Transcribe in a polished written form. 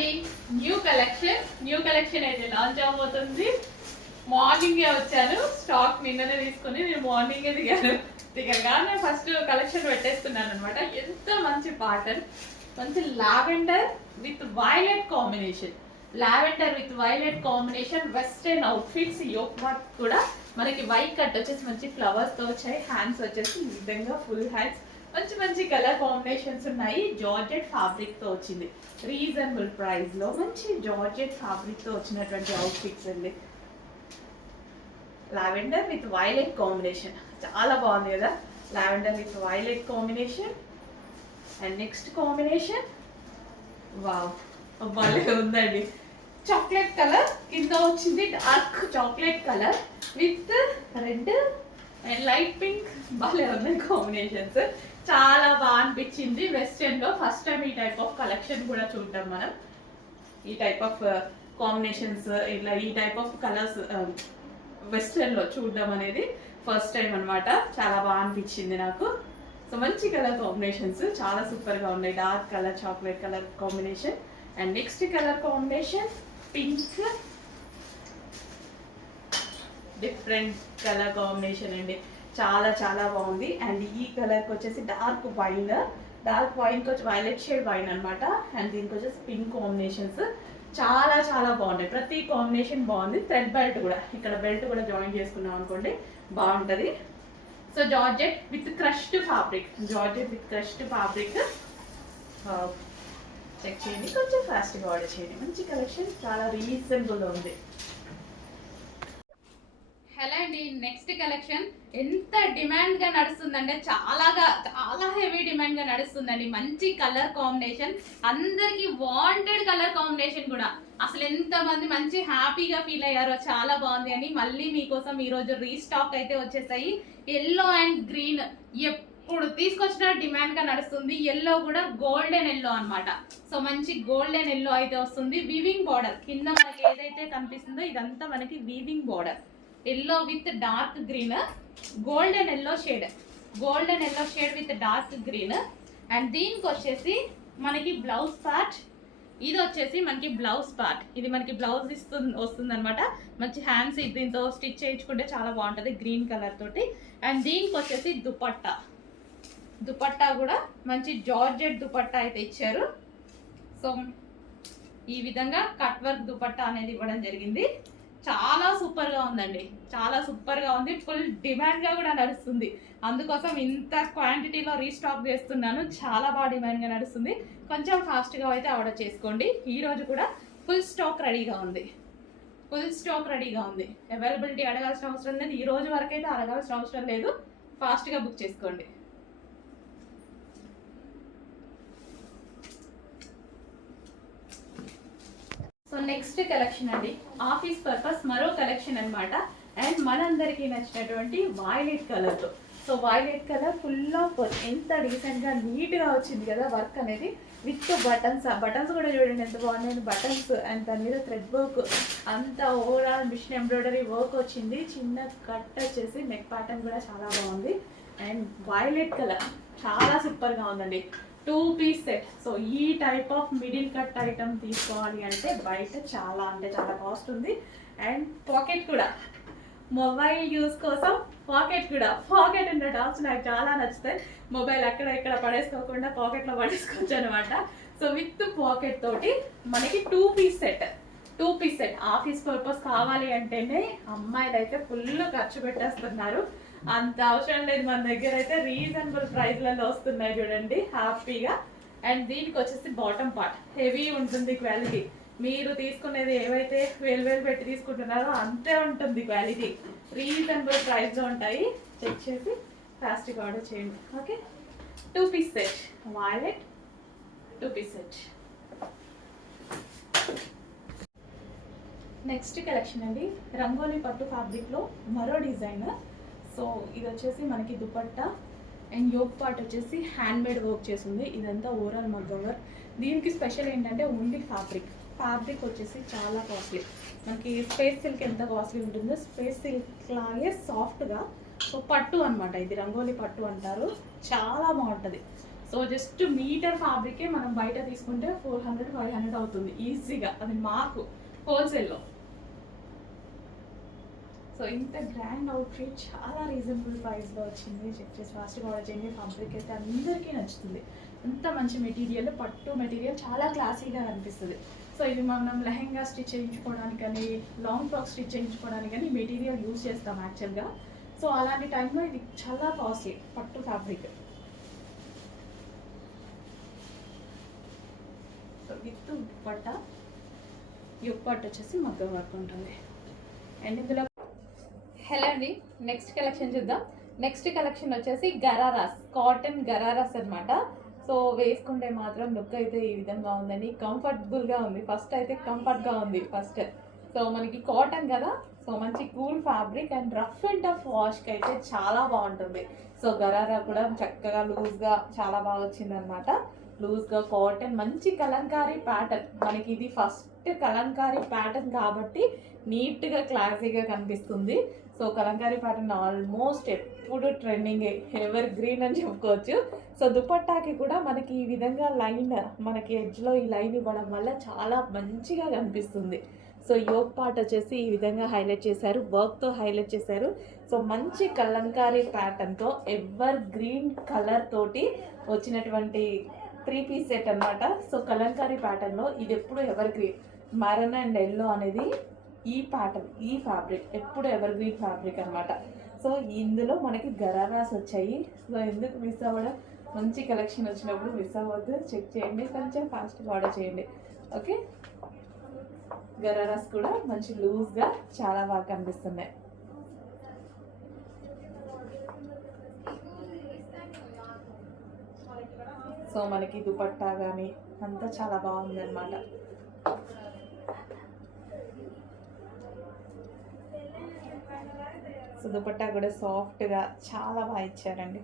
అండి, new collection అయితే launch అవబోతుంది. మార్నింగే వచ్చాను, స్టాక్ నిన్ననే తీసుకుని నేను మార్నింగే దిగగానే ఫస్ట్ కలెక్షన్ పెట్టేస్తున్నాను అనమాట. ఎంత మంచి ప్యాటర్న్, మంచి lavender with violet combination, western outfits. Yoke work కూడా మనకి వైట్ కట్ వచ్చేసి మంచి ఫ్లవర్స్ తో వచ్చాయి. హ్యాండ్స్ వచ్చేసి ఈ విధంగా ఫుల్ హ్యాండ్స్, మంచి మంచి కలర్ కాంబినేషన్స్ ఉన్నాయి. జార్జెట్ ఫ్యాబ్రిక్ తో వచ్చింది, రీజనబుల్ ప్రైస్ లో మంచి జార్జెట్ ఫ్యాబ్రిక్ తో వచ్చినటువంటి అవుట్ఫిట్స్ అండి. లావెండర్ విత్ వైలెట్ కాంబినేషన్ చాలా బాగుంది కదా. Lavender with violet combination. And next combination wow, భలే ఉందండి. చాక్లెట్ కలర్ కింద వచ్చింది, dark chocolate colour with red and light pink. భలే ఉన్నాయి కాంబినేషన్స్, చాలా బాగా అనిపించింది. వెస్టర్న్ లో ఫస్ట్ టైం ఈ టైప్ ఆఫ్ కలెక్షన్ కూడా చూద్దాం మనం. ఈ టైప్ ఆఫ్ కాంబినేషన్స్, ఇట్లా ఈ టైప్ ఆఫ్ కలర్స్ వెస్టర్న్ లో చూడడం అనేది ఫస్ట్ టైం అనమాట. చాలా బాగా అనిపించింది నాకు. సో మంచి కలర్ కాంబినేషన్స్ చాలా సూపర్ గా ఉన్నాయి. Dark colour, chocolate colour combination. And next colour combination pink, different colour combination అండి, చాలా చాలా బాగుంది. అండ్ ఈ కలర్కి వచ్చేసి డార్క్ వైన్కి వచ్చి వైలెట్ షేడ్ వైన్ అనమాట. అండ్ దీనికి వచ్చేసి పింక్ కాంబినేషన్స్ చాలా చాలా బాగున్నాయి. ప్రతి కాంబినేషన్ బాగుంది. థ్రెడ్ బెల్ట్ కూడా, ఇక్కడ బెల్ట్ కూడా జాయిన్ చేసుకున్నాం అనుకోండి బాగుంటుంది. So georgette with crushed fabric, check చేయండి, కొంచెం ఫాస్ట్గా ఆర్డర్ చేయండి. మంచి కలెక్షన్, చాలా రీజనబుల్ ఉంది. హలో అండి, నెక్స్ట్ కలెక్షన్ ఎంత డిమాండ్ గా నడుస్తుందంటే చాలా హెవీ డిమాండ్ గా నడుస్తుందండి. మంచి కలర్ కాంబినేషన్, అందరికి వాంటెడ్ కలర్ కాంబినేషన్ కూడా. అసలు ఎంత మంది మంచి హ్యాపీగా ఫీల్ అయ్యారో, చాలా బాగుంది అని. మళ్ళీ మీకోసం ఈ రోజు రీస్టాక్ అయితే వచ్చేసాయి. ఎల్లో అండ్ గ్రీన్ ఎప్పుడు తీసుకొచ్చిన డిమాండ్ గా నడుస్తుంది. ఎల్లో కూడా గోల్డెన్ ఎల్లో అనమాట. సో మంచి గోల్డెన్ ఎల్లో అయితే వస్తుంది. వీవింగ్ బార్డర్ కింద మనకి ఏదైతే కనిపిస్తుందో ఇదంతా మనకి weaving border. Yellow with dark green, golden yellow shade with dark green. And దీనికి వచ్చేసి మనకి బ్లౌజ్ పార్ట్, ఇది వచ్చేసి మనకి బ్లౌజ్ పార్ట్. ఇది మనకి బ్లౌజ్ వస్తుంది అనమాట. మంచి హ్యాండ్స్ దీంతో స్టిచ్ చేయించుకుంటే చాలా బాగుంటుంది గ్రీన్ కలర్ తోటి. అండ్ దీనికి వచ్చేసి దుపట్టా కూడా మంచి జార్జెట్ దుపట్టా అయితే ఇచ్చారు. సో ఈ విధంగా కట్ వర్క్ దుపట్టా అనేది ఇవ్వడం జరిగింది. చాలా సూపర్గా ఉందండి, చాలా సూపర్గా ఉంది. ఫుల్ డిమాండ్గా కూడా నడుస్తుంది, అందుకోసం ఇంత క్వాంటిటీలో రీస్టాక్ చేస్తున్నాను. చాలా బాగా డిమాండ్గా నడుస్తుంది. కొంచెం ఫాస్ట్గా అయితే ఆర్డర్ చేసుకోండి. ఈరోజు కూడా ఫుల్ స్టాక్ రెడీగా ఉంది. అవైలబిలిటీ అడగాల్సిన అవసరం లేదు. ఈ రోజు వరకు అయితే అడగాల్సిన అవసరం లేదు. ఫాస్ట్గా బుక్ చేసుకోండి. సో నెక్స్ట్ కలెక్షన్ అండి, ఆఫీస్ పర్పస్ మరో కలెక్షన్ అనమాట. అండ్ మనందరికీ నచ్చినటువంటి వైలెట్ కలర్తో. So violet colour full of ఎంత డీసెంట్గా నీట్గా వచ్చింది కదా వర్క్ అనేది. విత్ బటన్స్ కూడా చూడండి ఎంత బాగున్నాయి బటన్స్. అండ్ దాని మీద థ్రెడ్ వర్క్, అంతా ఓవరాల్ మిషన్ ఎంబ్రాయిడరీ వర్క్ వచ్చింది. చిన్న కట్ వచ్చేసి నెక్ ప్యాటర్న్ కూడా చాలా బాగుంది. అండ్ వైలెట్ కలర్ చాలా సూపర్గా ఉందండి. 2 పీస్ సెట్. సో ఈ type of middle cut item తీసుకోవాలి అంటే బయట చాలా కాస్ట్ ఉంది. అండ్ పాకెట్ కూడా, మొబైల్ యూస్ కోసం పాకెట్ ఉన్న టాప్స్ నాకు చాలా నచ్చుతాయి. మొబైల్ అక్కడ ఇక్కడ పడేసుకోకుండా పాకెట్లో పడేసుకోవచ్చు అనమాట. సో విత్ పాకెట్ తోటి మనకి 2 పీస్ సెట్. ఆఫీస్ పర్పస్ కావాలి అంటేనే అమ్మాయిలు అయితే ఫుల్ ఖర్చు పెట్టేస్తున్నారు. అంత అవసరం లేదు, మన దగ్గర అయితే రీజనబుల్ ప్రైస్లలో వస్తున్నాయి చూడండి హ్యాపీగా. అండ్ దీనికి వచ్చేసి బాటమ్ పార్ట్ హెవీ ఉంటుంది క్వాలిటీ. మీరు తీసుకునేది ఏవైతే వేలు పెట్టి తీసుకుంటున్నారో అంతే ఉంటుంది క్వాలిటీ. రీజనబుల్ ప్రైస్లో ఉంటాయి. చెక్ చేసి ఫాస్ట్గా ఆర్డర్ చేయండి. Okay, 2 piece set violet, 2 piece set. Next collection అండి, రంగోలీ పట్టు ఫ్యాబ్రిక్లో మరో డిజైన్. సో ఇది వచ్చేసి మనకి దుపట్టా అండ్ యోక్ పార్ట్ వచ్చేసి హ్యాండ్ మేడ్ వర్క్ చేసింది. ఇదంతా ఓవరాల్ మగ్గం వర్క్. దీనికి స్పెషల్ ఏంటంటే ఓన్లీ ఫ్యాబ్రిక్ వచ్చేసి చాలా కాస్ట్లీ. మనకి స్పేస్ సిల్క్ ఎంత కాస్ట్లీ ఉంటుందో స్పేస్ సిల్క్ లాగే సాఫ్ట్గా. సో పట్టు అనమాట, ఇది రంగోలీ పట్టు అంటారు. చాలా బాగుంటుంది. సో జస్ట్ మీటర్ ఫ్యాబ్రికే మనం బయట తీసుకుంటే 400-500 అవుతుంది ఈజీగా, అది మాకు హోల్సేల్లో. సో ఇంత గ్రాండ్ అవుట్ఫిట్ చాలా రీజనబుల్ ప్రైస్లో వచ్చింది. చెక్ చేసి ఫాస్ట్గా ఆర్డర్ చేయండి. ఫ్యాబ్రిక్ అయితే అందరికీ నచ్చుతుంది. అంత మంచి మెటీరియల్, పట్టు మెటీరియల్, చాలా క్లాసీగా కనిపిస్తుంది. సో ఇది మనం లెహెంగా స్టిచ్ చేయించుకోవడానికి కానీ, లాంగ్ ఫ్రాక్ స్టిచ్ చేయించుకోవడానికి కానీ మెటీరియల్ యూజ్ చేస్తాం యాక్చువల్గా. సో అలాంటి టైంలో ఇది చాలా కాస్ట్లీ పట్టు ఫ్యాబ్రిక్. సో విత్ దుపట్టా, ఈ దుపట్టా వచ్చేసి మగ్గం వర్క్ ఉంటుంది. అండ్ ఇందులో హలో అండి, నెక్స్ట్ కలెక్షన్ చూద్దాం. నెక్స్ట్ కలెక్షన్ వచ్చేసి గరారాస్, కాటన్ గరారాస్ అనమాట. సో వేసుకుంటే మాత్రం లుక్ అయితే ఈ విధంగా ఉందండి. కంఫర్టబుల్గా ఉంది. ఫస్ట్ అయితే కంఫర్ట్గా ఉంది ఫస్ట్. సో మనకి కాటన్ కదా, సో మంచి cool fabric and rough and tough వాష్కి అయితే చాలా బాగుంటుంది. సో గరారా కూడా చక్కగా లూజ్గా చాలా బాగా వచ్చింది అనమాట. లూజ్గా కాటన్, మంచి కలంకారీ ప్యాటర్న్. మనకి ఇది ఫస్ట్ కలంకారీ ప్యాటర్న్ కాబట్టి నీట్గా క్లాసీగా కనిపిస్తుంది. సో కలంకారీ ప్యాటర్న్ ఆల్మోస్ట్ ఎప్పుడు ట్రెండింగ్, ఎవర్ గ్రీన్ అని చెప్పుకోవచ్చు. సో దుపట్టాకి కూడా మనకి ఈ విధంగా లైన్, మనకి ఎడ్జ్లో ఈ లైన్ ఇవ్వడం వల్ల చాలా మంచిగా కనిపిస్తుంది. సో యోగ్ పార్ట్ వచ్చేసి ఈ విధంగా హైలైట్ చేశారు, వర్క్తో హైలైట్ చేశారు. సో మంచి కలంకారీ ప్యాటర్న్తో ఎవర్ గ్రీన్ కలర్ తోటి వచ్చినటువంటి 3 పీస్ సెట్ అనమాట. సో కలంకారీ ప్యాటర్న్లో ఇది ఎప్పుడు ever green, Maran and yellow అనేది ఈ ప్యాటర్న్, ఈ ఫ్యాబ్రిక్ ఎప్పుడు ఎవర్ గ్రీన్ ఫ్యాబ్రిక్ అనమాట. సో ఇందులో మనకి గరారాస్ వచ్చాయి. సో ఎందుకు మిస్ అవ్వడం, మంచి కలెక్షన్ వచ్చినప్పుడు మిస్ అవ్వద్దు. చెక్ చేయండి, కొంచెం ఫాస్ట్గా ఆర్డర్ చేయండి. ఓకే, గరారాస్ కూడా మంచి లూజ్గా చాలా బాగా కనిపిస్తున్నాయి. సో మనకి దుపట్టా కానీ అంతా చాలా బాగుంది అనమాట. సో దుపట్టా కూడా సాఫ్ట్గా చాలా బాగా ఇచ్చారండి.